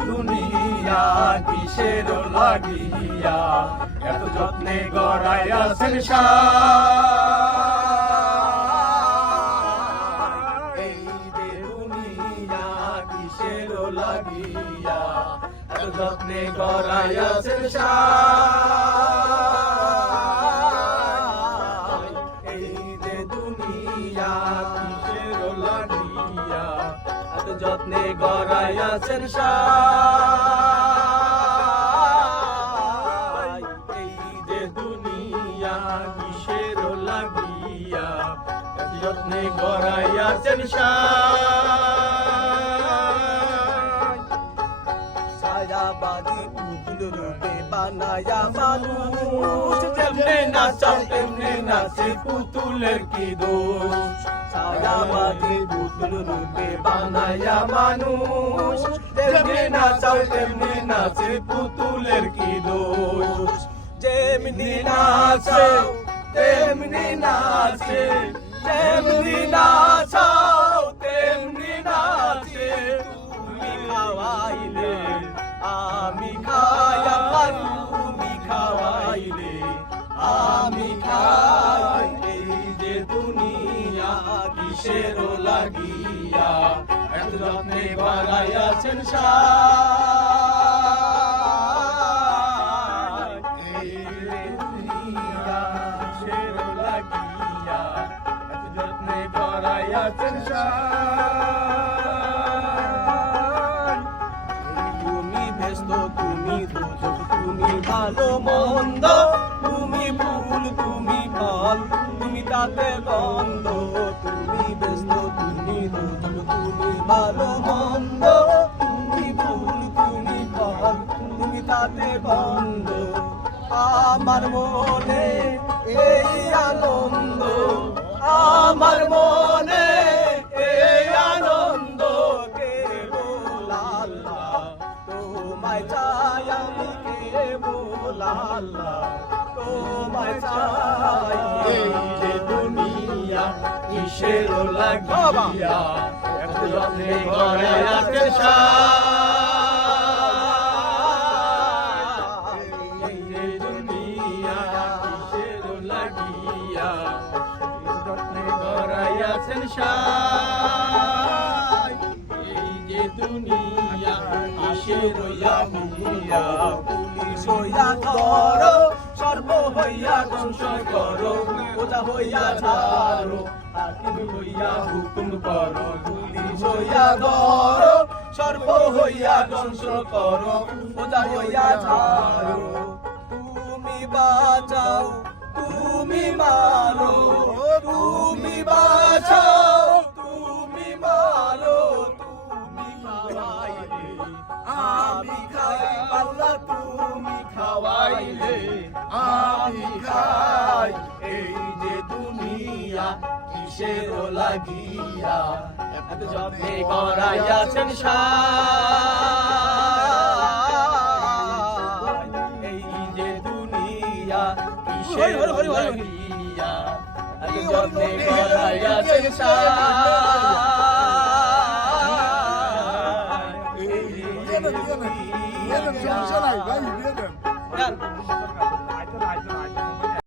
দুনিয়া কিসের লাগিয়া এত যত্নে গড়াইয়াছেন এই যে দুনিয়া কিসের লাগিয়া এত যত্নে গড়াইয়াছেন এই যে দুনিয়া কিসের লাগিয়া এত যত্নে গড়াইয়াছেন এই যে দুনিয়া কিসের লাগিয়া এত যত্নে গড়াইয়াছেন ছায়াবাদী পুতুল রূপে বানায়া মানুষ যেমনে নাচাও তেমনে নাচে পুতুলের কি দোষ ছায়াবাদী পুতুল রূপে বানায়া মানুষ যেমনে নাচাও তেমনে নাচে পুতুলের কি দোষ যেমনি নাচে তেমনি নাচে যেমনি নাচাও তেমনি নাচে তুমি খাওয়াইলে আমি খাই আবার তুমি খাওয়াইলে আমি খাই এই যে দুনিয়া কিসের লাগিয়া এত যত্নে বাড়াইয়াছেন এই যে দুনিয়া কিসের লাগিয়া এত যত্নে বাড়াইয়াছেন তুমি দুজক তুমি ভালো মন্দ তুমি ফুল তুমি ফল তুমি তাতে গন্ধ তুমি ব্যস্ত তুমি দুজক তুমি ভালো মন্দ তুমি ফুল তুমি ফল তুমি তাতে গন্ধ আমার মনে এই আনন্দ আমার মনে এই আনন্দ কেবল আল্লাহ তোমায় চাই আমি কেবল আল্লাহ তোমায় চাই এই যে দুনিয়া কিসের লাগিয়া এত যত্নে গড়াইয়াছেন এই যে দুনিয়া কিসের লাগিয়া এত যত্নে গড়াইয়াছেন এই যে দুনিয়া কিসের লাগিয়া পুলিশ হইয়া ধরো সর্ব হইয়া ধ্বংস করো ওজা হইয়া ছাড়ো হাকিম হইয়া হুকুম করো পুলিশ হইয়া ধরো সর্ব হইয়া ধ্বংস করো ওজা হইয়া ছাড়ো তুমি বাঁচাও তুমি মারো তুমি বাঁচাও তুমি মারো তুমি খাওয়াইলে আমি খাই আল্লাহ তুমি খাওয়াইলে আমি খাই এই যে দুনিয়া কিসের লাগিয়া এত যত্নে গড়াইয়াছেন এই যে দুনিয়া কিসের লাগিয়া এত যত্নে গড়াইয়াছেন সমস্যা নাই ভাই দিয়ে দেন